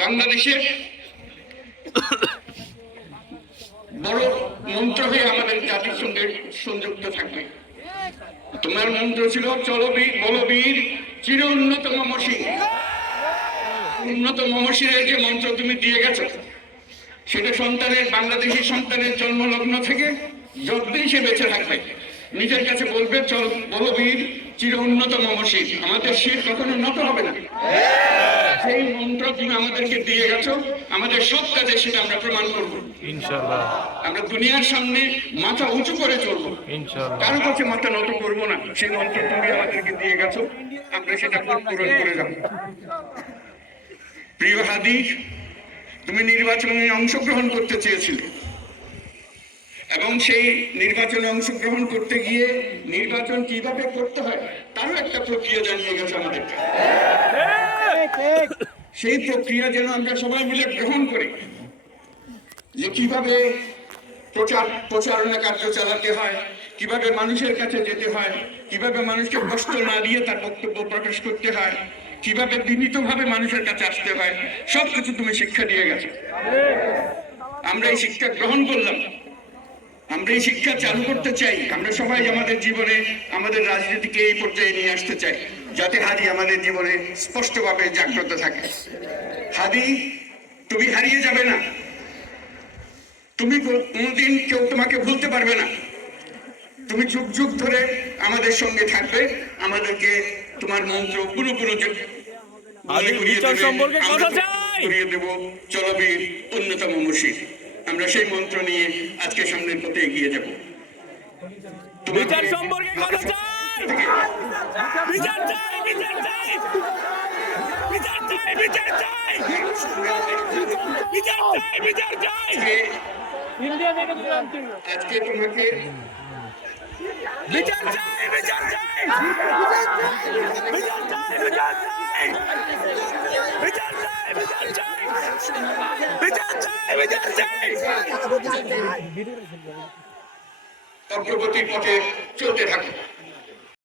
বাংলাদেশের বড় মন্ত্র হয়ে আমাদের জাতির সঙ্গে সংযুক্ত থাকবে। তোমার মন্ত্র ছিল চলবীর বলবীর চির উন্নত মমশির। উন্নত মমশিরের যে মন্ত্র তুমি দিয়ে গেছো, সেটা সন্তানের, বাংলাদেশি সন্তানের জন্মলগ্ন থেকে যতদিন সে বেঁচে থাকবে নিজের কাছে বলবে চল বলবীর চির উন্নত মমশির, আমাদের শির কখনো নত হবে না। সেই মন্ত্র তুমি আমাদেরকে দিয়ে গেছো, আমাদের সব কাজে সেটা আমরা প্রমাণ করবো ইনশাআল্লাহ। আমরা দুনিয়ার সামনে মাথা উঁচু করে চলবো ইনশাআল্লাহ, কারো কাছে মাথা নত করবো না। সেই মন্ত্র তুমি আমাদেরকে দিয়ে গেছো, আমরা সেটা পূরণ করে যাবো। প্রিয় হাদি, তুমি নির্বাচনে অংশগ্রহণ করতে চেয়েছিলে এবং সেই নির্বাচনে অংশগ্রহণ করতে গিয়ে নির্বাচন কিভাবে করতে হয় তারও একটা প্রক্রিয়া জানিয়ে গেছে আমাদের। সেই প্রক্রিয়া যেন আমরা সবাই মিলে গ্রহণ করি, যে কিভাবে প্রচারণা কার্য চালাতে হয়, কিভাবে মানুষের কাছে যেতে হয়, কিভাবে মানুষকে কষ্ট না দিয়ে তার বক্তব্য প্রকাশ করতে হয়, কিভাবে বিনীতভাবে মানুষের কাছে আসতে হয়, সবকিছু তুমি শিক্ষা দিয়ে গেছো। আমরা এই শিক্ষা গ্রহণ করলাম, আমরা এই শিক্ষা চালু করতে চাই। আমরা সবাই আমাদের জীবনে, আমাদের রাজনীতিকে এই পর্যায়ে নিয়ে আসতে চাই, যাতে হাদি আমাদের জীবনে স্পষ্টভাবে জাগ্রত থাকে। হাদি, তুমি হারিয়ে যাবে না, তুমি কোনোদিন কেউ তোমাকে ভুলতে পারবে না। তুমি যুগ যুগ ধরে আমাদের সঙ্গে থাকবে, আমাদেরকে তোমার মন্ত্র পুরোপুরো করিয়ে দেব চলবীর অন্যতম মুর্শিদ। আমরা সেই মন্ত্র নিয়ে আজকে সামনের পথে এগিয়ে যাব। বিচার সম্পর্কে কথা চাই, বিচার চাই, বিচার চাই, বিচার চাই, বিচার চাই, বিচার চাই, বিচার চাই। আজকে তোমাকে বিচার চাই, বিচার চাই, বিচার চাই, বিচার চাই, বিচার চাই, বিচার চাই, বিচার চাই, বিচার চাই। অগ্রগতির পথে চলতে থাকো।